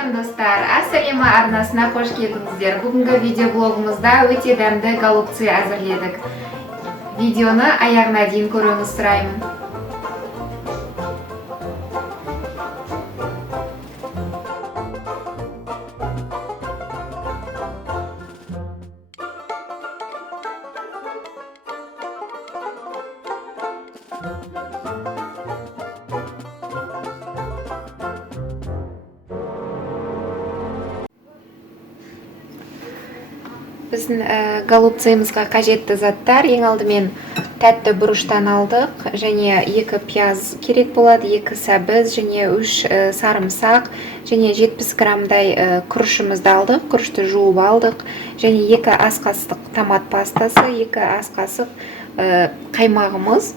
Сәлем достар, Ассалима арнасына қош келдіңіздер. Бүгінгі видеоблогымызда өте дәмді голубцы әзірледік. Видеоны аяғына дейін көруіңізді сұраймын. Біздің голубцымызға қажетті заттар ең алдымен тәтті бұрыштан алдық, және 2 пияз керек болады, 2 сәбіз және 3 сарымсақ және 70 граммдай күрішімізді алдық, күрішті жуып алдық, және 2 ас қасық томат пастасы, 2 ас қасық қаймағымыз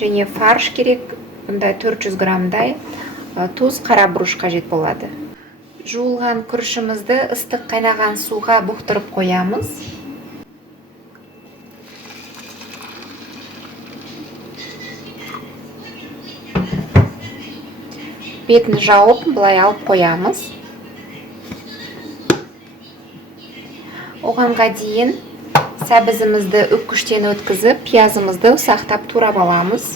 және фарш керек, бұнда 400 граммдай тұз, қара бұрыш қажет болады. Жуылған күрішімізді ыстық қайнаған суға бұқтырып қоямыз. Бетін жауып, бұлай алып қоямыз. Оғанға дейін сәбізімізді үккіштен өткізіп, пиязымызды ұсақтап турап аламыз.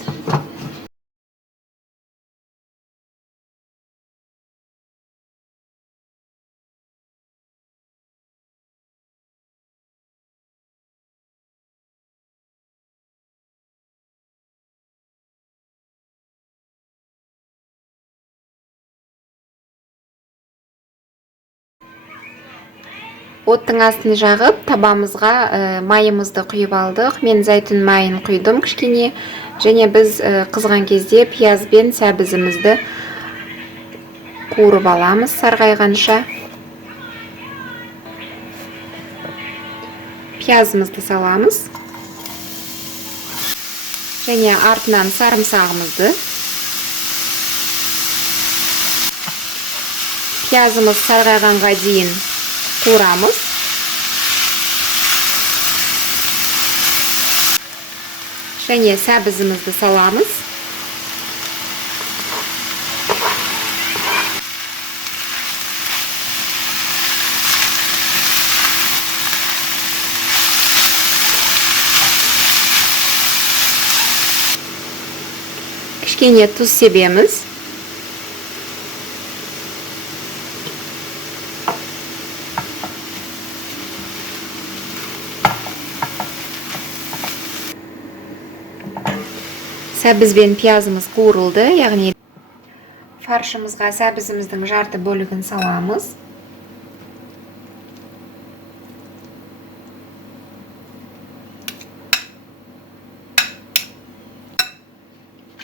Оттың астын жағып, табамызға майымызды құйып алдық. Мен зәйтүн майын құйдым кішкене, және біз қызған кезде пияз бен сәбізімізді қуырып аламыз сарғайғанша. Пиязымызды саламыз. Және артынан сарымсағымызды. Пиязымыз сарғайғанға дейін қуырамыз. Және сәбізімізді саламыз. Кішкене тұз себеміз. Сәбіз бен пиязымыз қуырылды, яғни фаршымызға сәбізіміздің жарты бөлігін саламыз.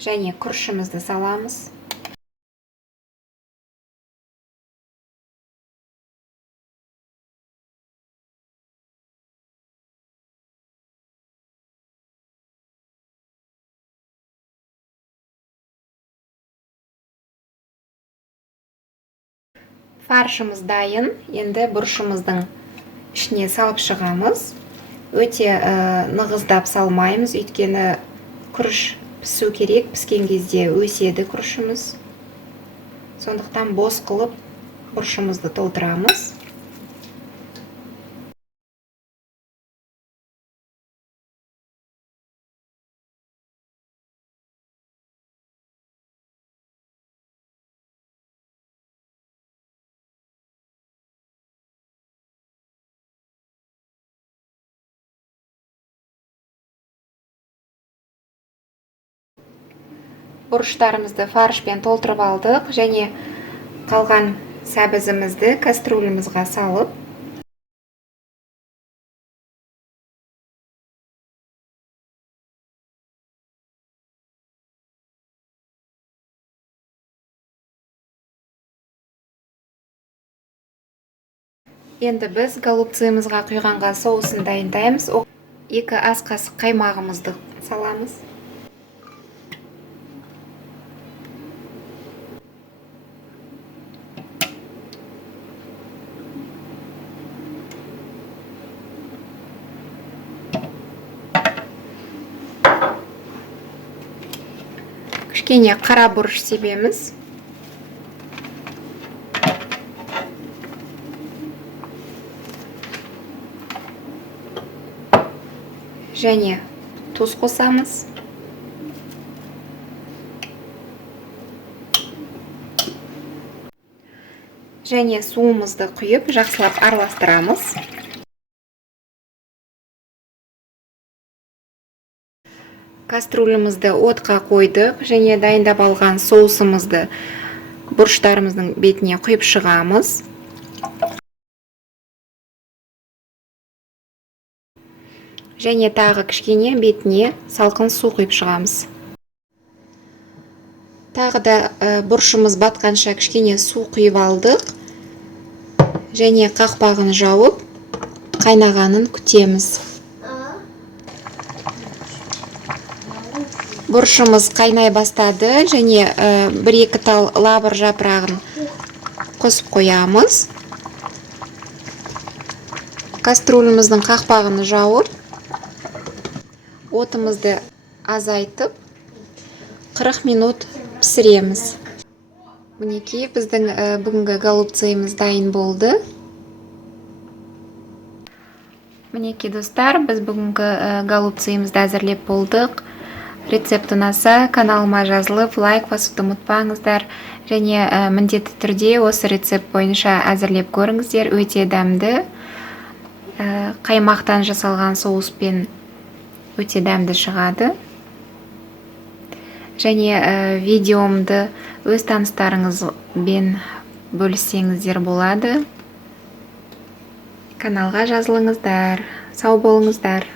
Және күрішімізді саламыз. Фаршымыз дайын, енді бұрышымыздың ішіне салып шығамыз. Өте нығыздап салмаймыз, өйткені күріш пісу керек, піскен кезде өседі күрішіміз. Сондықтан бос қылып бұрышымызды толтырамыз. Бұрыштарымызды фаршпен толтырып алдық, және қалған сәбізімізді кастрюлемізге салып, енді біз голубцымызға құйғанға соусын дайындаймыз. 2 ас қасық қаймағымызды саламыз. Кішкене қара бұрыш себеміз. және тұз қосамыз. Және суымызды құйып, жақсылап араластырамыз. Кастрюлемізді отқа қойдық және дайындап алған соусымызды бұрыштарымыздың бетіне құйып шығамыз. Және тағы кішкене бетіне салқын су құйып шығамыз. Тағы да бұрышымыз батқанша кішкене су құйып алдық. Және қақпағын жауып, қайнағанын күтеміз. Бұрышымыз қайнай бастады және 1-2 тал лавр жапырағын қосып қоямыз. Кастрюлеміздің қақпағын жауып, отымызды азайтып, 40 минут пісіреміз. Мінекей, біздің бүгінгі голубцайымыз дайын болды. Мінекей, достар, біз бүгінгі голубцайымызды әзірлеп болдық. Рецепт ұнаса, каналыма жазылып, лайк басуды ұмытпаңыздар. Және міндетті түрде осы рецепт бойынша әзірлеп көріңіздер. Өте дәмді. Қаймақтан жасалған соуспен өте дәмді шығады. Және видеомды өз таныстарыңызбен бөліссеңіздер болады. Каналға жазылыңыздар. Сау болыңыздар.